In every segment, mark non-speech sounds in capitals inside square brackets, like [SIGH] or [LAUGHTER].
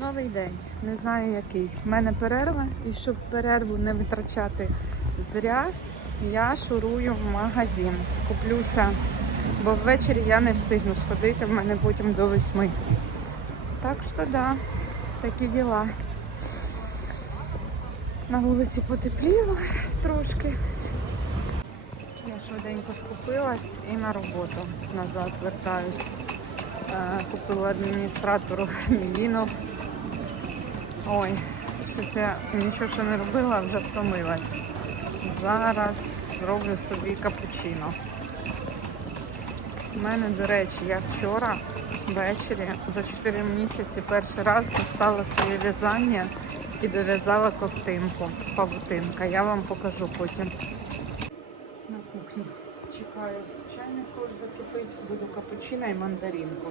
Новий день. Не знаю який. У мене перерва, і щоб перерву не витрачати зря, я шурую в магазин. Скуплюся, бо ввечері я не встигну сходити, в мене потім до восьми. Так що да, такі діла. На вулиці потепліло трошки. Я швиденько скупилась і на роботу назад вертаюсь. Е, Купила адміністратору [LAUGHS] віно. Ой, це я нічого ще не робила, вже втомилась. Зараз зроблю собі капучино. У мене, до речі, я вчора ввечері за 4 місяці перший раз достала своє в'язання і дов'язала ковтинку, павутинка. Я вам покажу потім. На кухні чекаю. Чайний ход закипить, буду капучино і мандаринку.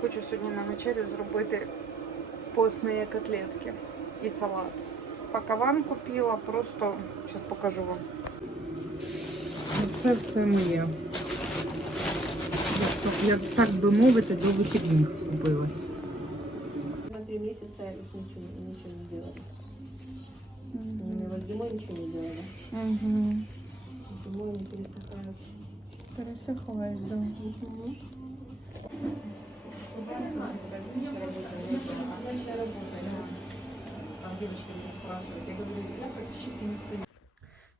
Хочу сьогодні на вечерю зробити постні котлетки і салат. Пакаван купила, просто зараз покажу вам. Це все моє. Я, так би мовити, до вихідних скупилась. На три месяца их ничего, ничего не делали. С ними вот зимой ничего не делали. Угу. Зимой они пересыхают. Пересихають, да.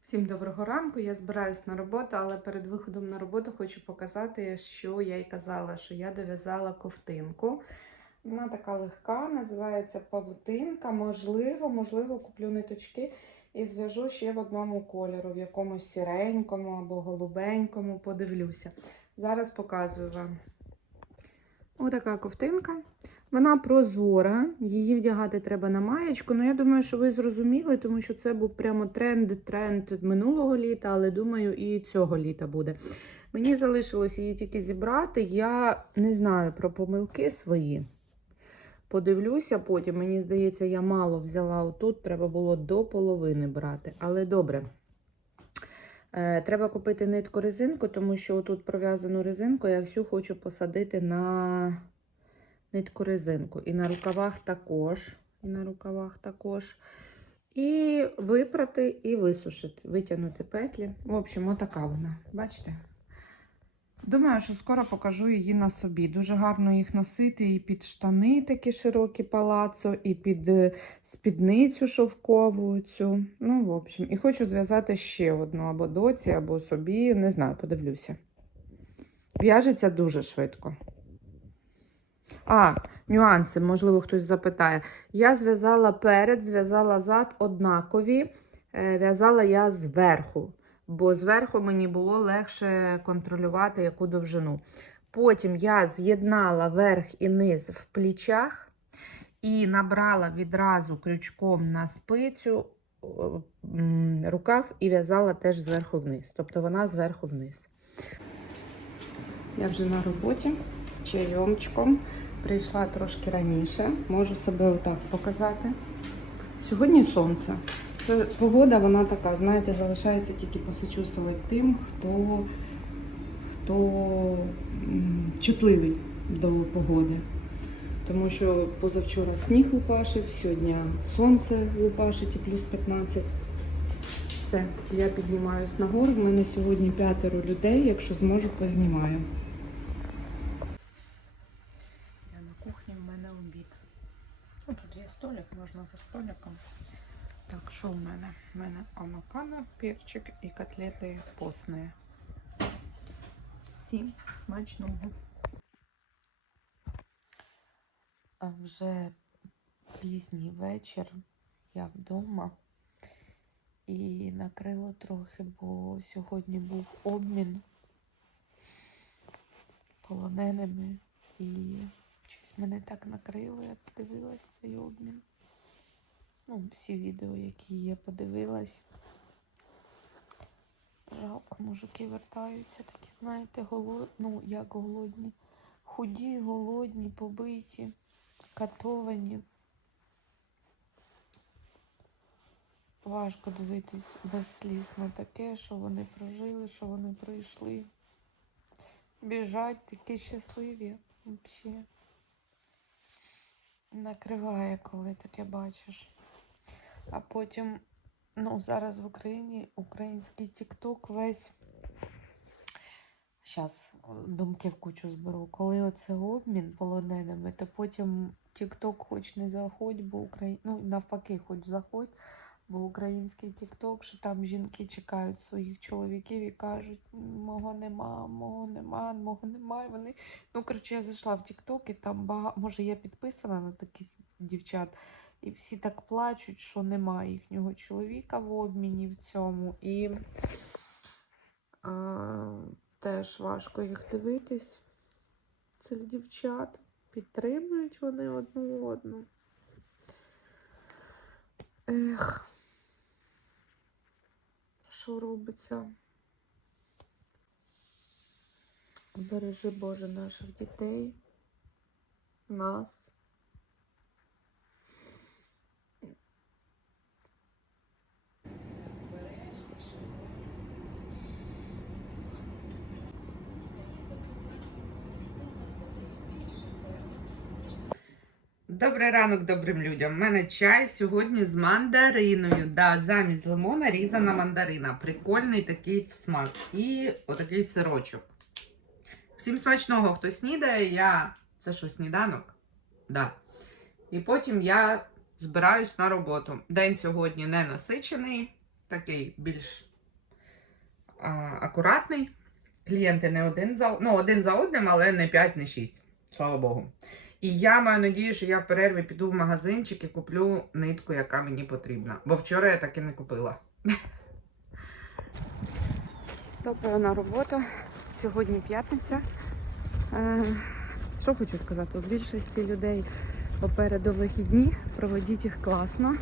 Всім доброго ранку. Я збираюсь на роботу, але перед виходом на роботу хочу показати, що я й казала, що я дов'язала ковтинку. Вона така легка, називається павутинка. Можливо, можливо, куплю ниточки і зв'яжу ще в одному кольору, в якомусь сіренькому або голубенькому, подивлюся. Зараз показую вам. Отака ковтинка. Вона прозора, її вдягати треба на маєчку. Ну, я думаю, що ви зрозуміли, тому що це був прямо тренд, тренд минулого літа, але думаю, і цього літа буде. Мені залишилось її тільки зібрати. Я не знаю про помилки свої. Подивлюся потім. Мені здається, я мало взяла отут, треба було до половини брати. Але добре. Е, Треба купити нитку резинку, тому що отут пров'язану резинку я всю хочу посадити на нитку резинку. І на рукавах також. І на рукавах також. І випрати, і висушити, витягнути петлі. В общем, отака вона. Бачите? Думаю, що скоро покажу її на собі. Дуже гарно їх носити і під штани такі широкі палацо, і під е, спідницю шовкову цю. Ну, в общем, і хочу зв'язати ще одну або доці, або собі. Не знаю, подивлюся. В'яжеться дуже швидко. А, нюанси, можливо, хтось запитає. Я зв'язала перед, зв'язала зад однакові. Е, В'язала я зверху, бо зверху мені було легше контролювати яку довжину. Потім я з'єднала верх і низ в плечах і набрала відразу крючком на спицю рукав і в'язала теж зверху вниз. Тобто вона зверху вниз. Я вже на роботі з чайомчиком. Прийшла трошки раніше, можу себе отак показати. Сьогодні сонце. Погода, вона така, знаєте, залишається тільки посочувствувати тим, хто, хто чутливий до погоди. Тому що позавчора сніг лупашив, сьогодні сонце лупашить і плюс 15. Все, я піднімаюсь нагору. В мене сьогодні п'ятеро людей, якщо зможу, познімаю. Я на кухні, в мене обід. Ну, тут є столик, можна за столиком. Так, що в мене? У мене амакана, перчик і котлети постні. Всім смачного. А вже пізній вечір. Я вдома. І накрило трохи, бо сьогодні був обмін полоненими. І щось мене так накрило, я подивилась цей обмін. Ну, всі відео, які є, подивилась. Жалко, мужики вертаються, такі, знаєте, голод... ну, як голодні. Худі, голодні, побиті, катовані. Важко дивитись без сліз на таке, що вони прожили, що вони пройшли. Біжать такі щасливі взагалі. накриває, коли таке бачиш. А потім, ну, зараз в Україні український тікток весь. Зараз думки в кучу зберу. Коли оце обмін полоненими, то потім тікток хоч не заходь, бо Украї... ну, навпаки, хоч заходь, бо український тікток, що там жінки чекають своїх чоловіків і кажуть, мого нема, мого нема, мого нема. І вони Ну, коротше, я зайшла в TikTok, і там багато, може, я підписана на таких дівчат, і всі так плачуть, що немає їхнього чоловіка в обміні в цьому. І а, теж важко їх дивитись. Цих дівчат. Підтримують вони одну одну. Ех, що робиться? Бережи Боже наших дітей, нас. Добрий ранок добрим людям. У мене чай сьогодні з мандариною. Да, замість лимона різана мандарина. Прикольний такий смак. І отакий сирочок. Всім смачного, хто снідає, я. Це що, сніданок? Да. І потім я збираюсь на роботу. День сьогодні не насичений, такий більш а, акуратний. Клієнти не один за ну, один за одним, але не 5, не 6. Слава Богу. І я маю надію, що я в перерві піду в магазинчик і куплю нитку, яка мені потрібна. Бо вчора я так і не купила. Добре на роботу. Сьогодні п'ятниця. Е, Що хочу сказати, у більшості людей попереду вихідні, проведіть їх класно,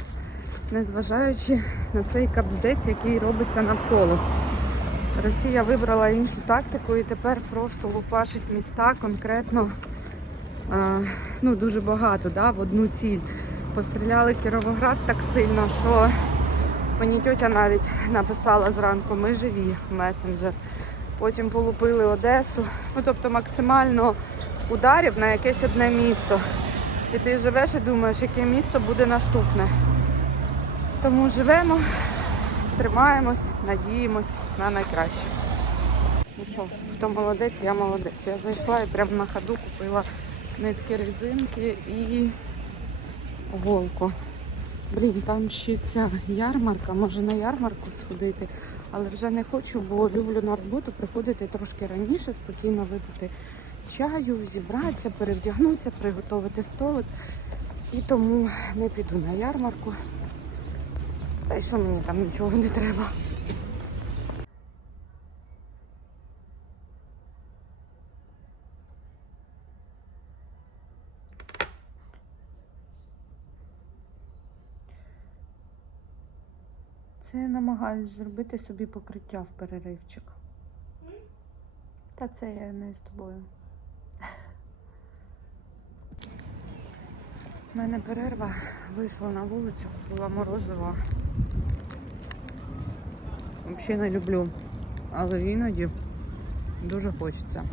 незважаючи на цей капздець, який робиться навколо. Росія вибрала іншу тактику і тепер просто лупашить міста конкретно ну, дуже багато да, в одну ціль. Постріляли Кіровоград так сильно, що мені тьотя навіть написала зранку, ми живі месенджер. Потім полупили Одесу. Ну, тобто максимально ударів на якесь одне місто. І ти живеш і думаєш, яке місто буде наступне. Тому живемо, тримаємось, надіємось на найкраще. Ну що, хто молодець, я молодець. Я зайшла і прямо на ходу купила нитки резинки і голку. Блін, там ще ця ярмарка, може на ярмарку сходити, але вже не хочу, бо люблю на роботу приходити трошки раніше, спокійно випити чаю, зібратися, перевдягнутися, приготувати столик. І тому не піду на ярмарку. Та й що мені там нічого не треба. Це я намагаюсь зробити собі покриття в переривчик. Та це я не з тобою. У мене перерва вийшла на вулицю, була морозова. Взагалі не люблю. Але іноді дуже хочеться.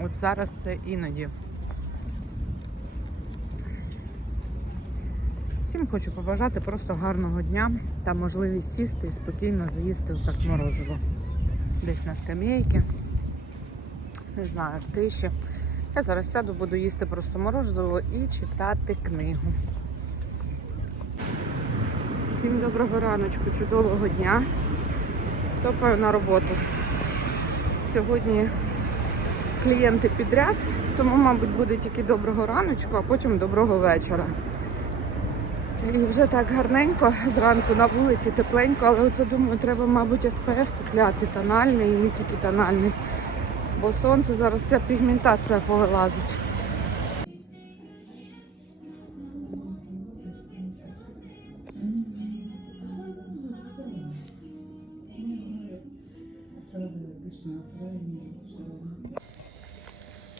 От зараз це іноді. Всім хочу побажати просто гарного дня та можливість сісти і спокійно з'їсти так морозиво. Десь на скам'яйки. Не знаю, в тиші. Я зараз сяду, буду їсти просто морозиво і читати книгу. Всім доброго раночку, чудового дня. Топаю на роботу. Сьогодні клієнти підряд, тому, мабуть, буде тільки доброго раночку, а потім доброго вечора. І вже так гарненько зранку на вулиці тепленько, але оце думаю, треба, мабуть, СПФ купляти тональний і не тільки тональний. Бо сонце зараз ця пігментація повилазить.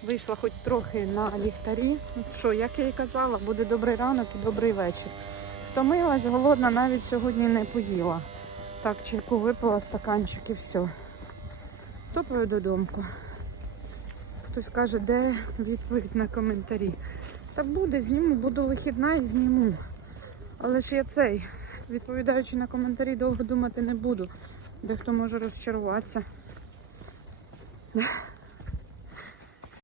Вийшла хоч трохи на ліхтарі. Що, як я і казала, буде добрий ранок і добрий вечір. Втомилась, голодна, навіть сьогодні не поїла. Так, чайку випила, стаканчик і все. Топаю додому. Хтось каже, де відповідь на коментарі. Та буде, зніму, буду вихідна і зніму. Але ж я цей, відповідаючи на коментарі, довго думати не буду. Дехто може розчаруватися.